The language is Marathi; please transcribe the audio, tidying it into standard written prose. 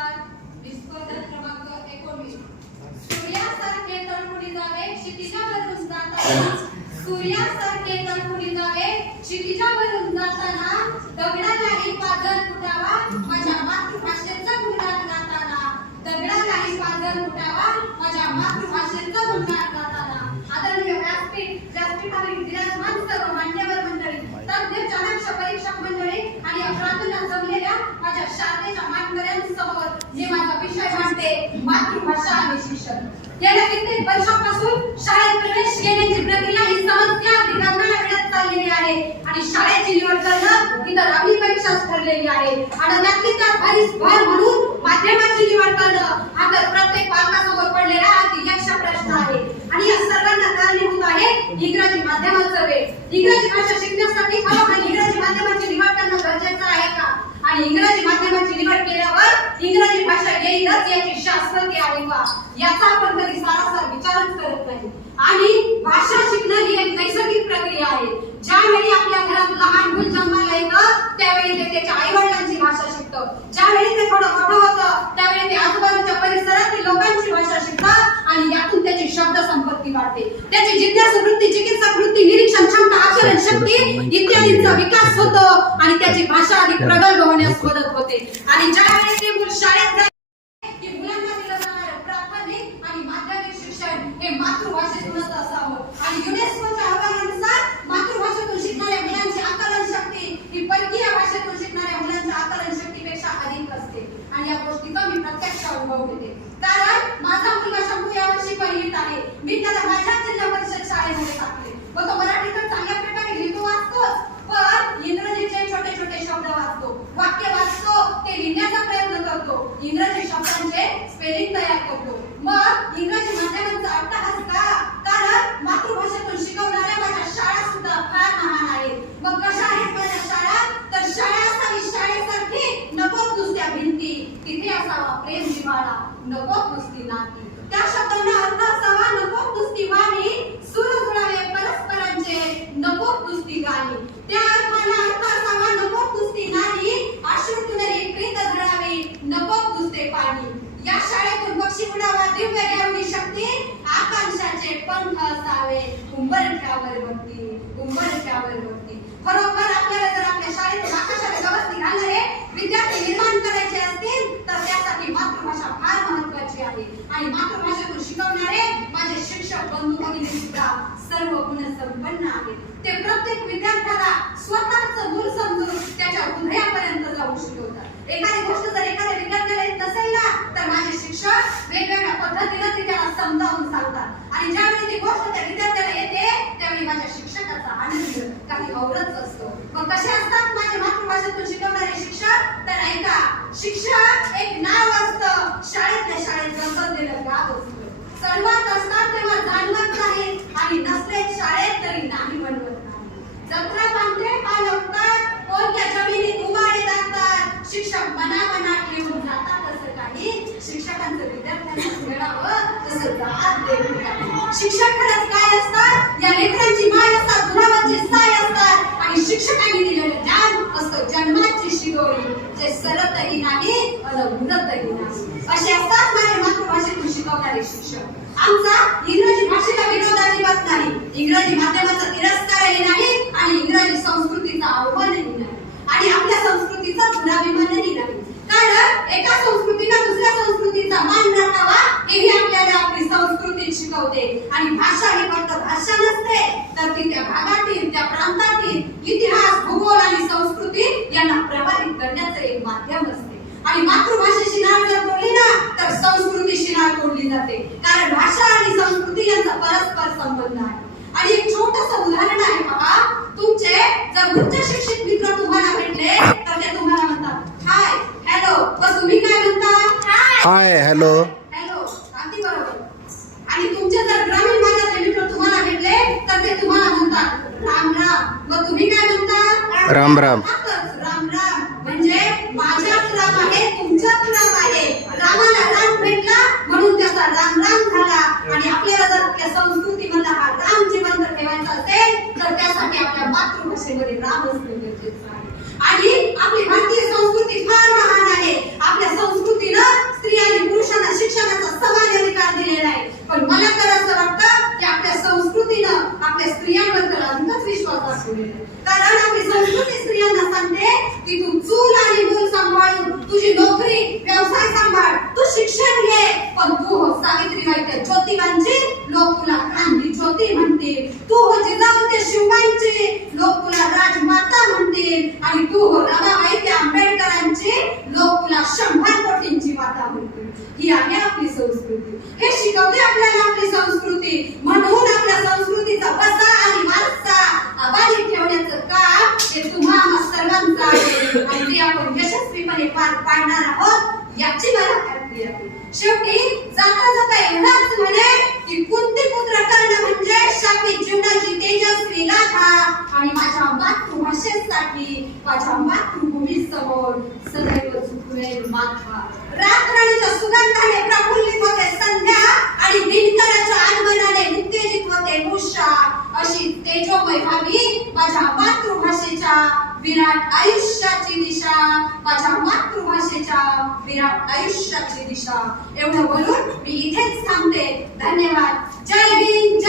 नमस्कार. विस्फोटक क्रमांक 19. सूर्यासारखे तळपुडी जावे क्षितिजावरून जाताना, सूर्यासारखे तळपुडी जावे क्षितिजावरून जाताना, दगडालाही पाझर फुटावा माझ्या मातृभाषेचा गुणगान गाताना, दगडालाही पाझर फुटावा माझ्या मातृभाषेचा गुणगान गाताना. आदरणीय व्यासपीठावरील विराजमान सर्व मान्यवर मंडळी, तज्ञ चाणक्य परीक्षक मंडळी आणि अफलातून जमलेल्या माझ्या शाळेच्या मान्यवरांसमोर जे माझा विषय मांडते, मातृभाषा आणि शिक्षण. गेल्या कित्येक वर्षांपासून शाळेत प्रवेश घेण्याची प्रक्रिया ही समस्या दिगंबराला मिळत चाललेली आहे आणि शाळेची निवड करणं ही तर आपली परीक्षाच ठरलेली आहे. आणि त्यातली त्यात भर म्हणून माध्यमाची निवड करणं हा तर प्रत्येक पालकासमोर पडलेला यक्ष प्रश्न आहे. आणि या सर्वांना कारणीभूत आहे इंग्रजी माध्यमाचा वेळ. इंग्रजी भाषा शिकण्यासाठी खरोखर इंग्रजी माध्यमाची निवड करणं गरजेचं आहे का? आणि इंग्रजी माध्यमाची निवड केल्यावर इंग्रजी भाषा येईलच याची शाश्वती आहे का, याचा आपण कधी सारासार विचारच करत नाही. आणि भाषा शिकणं ही एक नैसर्गिक प्रक्रिया आहे. ज्यावेळी आपल्या घरात लहान मूल जन्माला येतं त्यावेळी ते त्याच्या आई वडिलांची भाषा शिकतं. ज्यावेळी ते थोडं मोठं होतं त्यावेळी ते आजूबाजूच्या परिसरातील लोकांची भाषा शिकतं आणि यातून त्याची शब्द संपत्ती वाढते. त्याची जिज्ञासू वृत्ती, चिकित्सक वृत्ती, निरीक्षण क्षमता, आचरण शक्ती इत्यादींचा विकास होतो आणि त्याची भाषा अधिक प्रगल्भ होण्यास मदत होते. आणि ज्यावेळी ते मूल शाळेत जाते की मुलांना दिलं जाणारं प्राथमिक आणि माध्यमिक शिक्षण हे मातृभाषेतूनच असावं. आणि युनेस्कोच्या अहवालानुसार मातृभाषेतून शिकणाऱ्या मुलांची आकलन शक्ती ही परकीय भाषेतून शिकणाऱ्या मुलांच्या आकलन शक्तीपेक्षा अधिक असते. आणि या गोष्टीचा मी प्रत्यक्ष अनुभव घेते. कारण माझा मुलगा शंभू यावर्षी पहिलीत आहे. मी त्याला माझ्या जिल्हा परिषद शाळेमध्ये टाकले व तो मराठी तर चांगल्या प्रकारे लिहितो वाचतोच, पण इंग्रजीचे छोटे छोटे शब्द वाचतो, वाक्य वाचतो, ते लिहिण्याचा प्रयत्न करतो, इंग्रजी शब्दांचे स्पेलिंग तयार करतो. मग इंग्रजी माध्यमाचा अट्टहास का? कारण मातृभाषेतून शिकवणाऱ्या माझ्या शाळा सुद्धा फार महान आहेत. मग कशा आहेत माझ्या शाळा? तर शाळा असावी शाळेसारखी, नको नुसत्या भिंती, तिथे असावा प्रेम जिव्हाळा, नको नुसती नाती. त्या शब्दांना अर्थ असावा, नको नुसती वाणी, सूर जुळावे परस्परांचे, नको नुसती गाणी. त्या अर्थाला अर्थ असावा, नको नुसती नाणी, अश्रुतून प्रीत धरावी, नको नुसते पाणी. या शाळेतून पक्षी उडावा दिव्य ज्ञानी शक्ती, आकांक्षाचे पंख असावे, उंबरठ्यावर वरती, उंबरठ्यावर वरती. खरोखर आपल्याला जर आपल्या शाळेतून आकाशाला गवसणी घालणारे विद्यार्थी निर्माण करायचे असतील तर त्यासाठी मातृभाषा फार महत्त्वाची आहे. आणि मातृभाषेतून शिकवणारे माझे शिक्षक बंधू भगिनी सुद्धा सर्व गुणसंपन्न आहेत. ते प्रत्येक विद्यार्थ्याला स्वतःचं मूल समजून त्याच्या हृदयापर्यंत जाऊ शिकवतात. एखादी गोष्ट जर एखाद्या विद्यार्थ्याला येत नसेल ना तर माझे शिक्षक वेगवेगळ्या पद्धतीने ती त्याला समजावून सांगतात. आणि ज्यावेळी ती गोष्ट त्या विद्यार्थ्याला येते त्यावेळी माझ्या शिक्षकाचा आनंद काही औरच असतो. मग कसे असतात माझे मातृभाषेतून शिकवणारे शिक्षक? तर ऐका, शिक्षक एक नाव असतं, शाळेतल्या शाळेत गंजवलेलं गाव असतं. सर्वात असतात तेव्हा जाणवत नाही आणि नसले शाळेत तरी नाही म्हणवत नाही. जत्रा बांधते पाल उठतात, कोणत्या जमिनीत उभारे लागतात, शिक्षक मनामनात ठेवून जातात. असं काही शिक्षकांचं विद्यार्थ्यांना मिळावं तसं जात देत नाही. शिक्षक खरंच काय असतात? या लेकरांची माय असतात, गुणावांचे साय असतात. आणि शिक्षकांनी दिलेलं ज्ञान असतं जन्माची शिदोरी, जे सरतही नाही आणि उन्नतही नाही. असे असतात माझ्या मातृभाषेतून शिकवणारे शिक्षक. आमचा इंग्रजी भाषेला विरोध अजिबात नाही, इंग्रजी माध्यमाचा तिरस्कारही नाही आणि इंग्रजी संस्कृतीचा अवमानही नाही आणि आपल्या संस्कृतीचा दुराभिमानही नाही. कारण एका संस्कृतीला दुसऱ्या संस्कृतीचा मान राखावा हेही आपल्याला आपली संस्कृती शिकवते. आणि भाषा ही फक्त भाषा नसते तर ती त्या भागातील, त्या प्रांतातील इतिहास, भूगोल आणि संस्कृती यांना प्रभावित करण्याचं एक माध्यम असते. आणि मातृभाषेशी नाळ जर तोडली ना तर संस्कृतीशी नाळ तोडली जाते. कारण भाषा आणि संस्कृती यांचा परस्पर संबंध आहे. आणि एक छोटंसं उदाहरण आहे पहा. तुमचे जर उच्च शिक्षित मित्र तुम्हाला भेटले तर ते तुम्हाला म्हणतात हाय हॅलो, व तुम्ही काय म्हणता? Hi hello hello. अगदी बरोबर. आणि तुमचे जर ग्रामीण भागातले मित्र तुम्हाला भेटले तर ते तुम्हाला म्हणतात राम राम, व तुम्ही काय म्हणता? राम राम. राम राम म्हणजे माझ्याच राम आहे, तुमच्याच राम आहे. रामाला राम भेटला म्हणून त्याचा राम राम झाला. आणि आपल्याला जर आपल्या संस्कृतीमधला हा राम जिवंत ठेवायचा असेल तर त्यासाठी आपल्या मातृभाषेमध्ये राम असणे गरजेचं आहे. आणि आपली भारतीय संस्कृती फार महान आहे. आपल्या संस्कृतीनं शिक्षण घे, पण तू हो सावित्रीबाई त्या ज्योतिबांची, लोक तुला क्रांती ज्योती म्हणतील. तू हो जिजाऊ शिवबांची, लोक तुला राजमाता म्हणतील. आणि तू हो रमाबाई त्या आंबेडकरांची, लोक तुला 100 कोटींची माता म्हणतील. ही आहे आपली संस्कृती. हे शिकवते आपल्याला आपली संस्कृती. म्हणून आपल्या संस्कृतीचा वसा आणि वारसा अबाधित ठेवण्याचं काम हे तुम्हा सर्वांचं आहे आणि ते आपण यशस्वीपणे पार पाडणार आहोत याची मला खात्री आहे. शेवटी जाता जाता एवढाच म्हणे की कुंतीपुत्र कर्ण म्हणजे शापित जीवनाची तेजस्वी गाथा आणि माझ्या मातृभाषेसाठी माझ्या मातृभूमी समोर सदैव झुकवेल माथा. रात्रणीच्या सुगंधाने प्रफुल्लित होते संध्या आणि दिनकराच्या आगमनाने उत्तेजित होते उषा. अशी तेजोमय व्हावी माझ्या मातृभाषेच्या विराट आयुष्याची दिशा, माझ्या मातृभाषेच्या विराट आयुष्याची दिशा. एवढं बोलून मी इथेच थांबते. धन्यवाद. जय हिंद.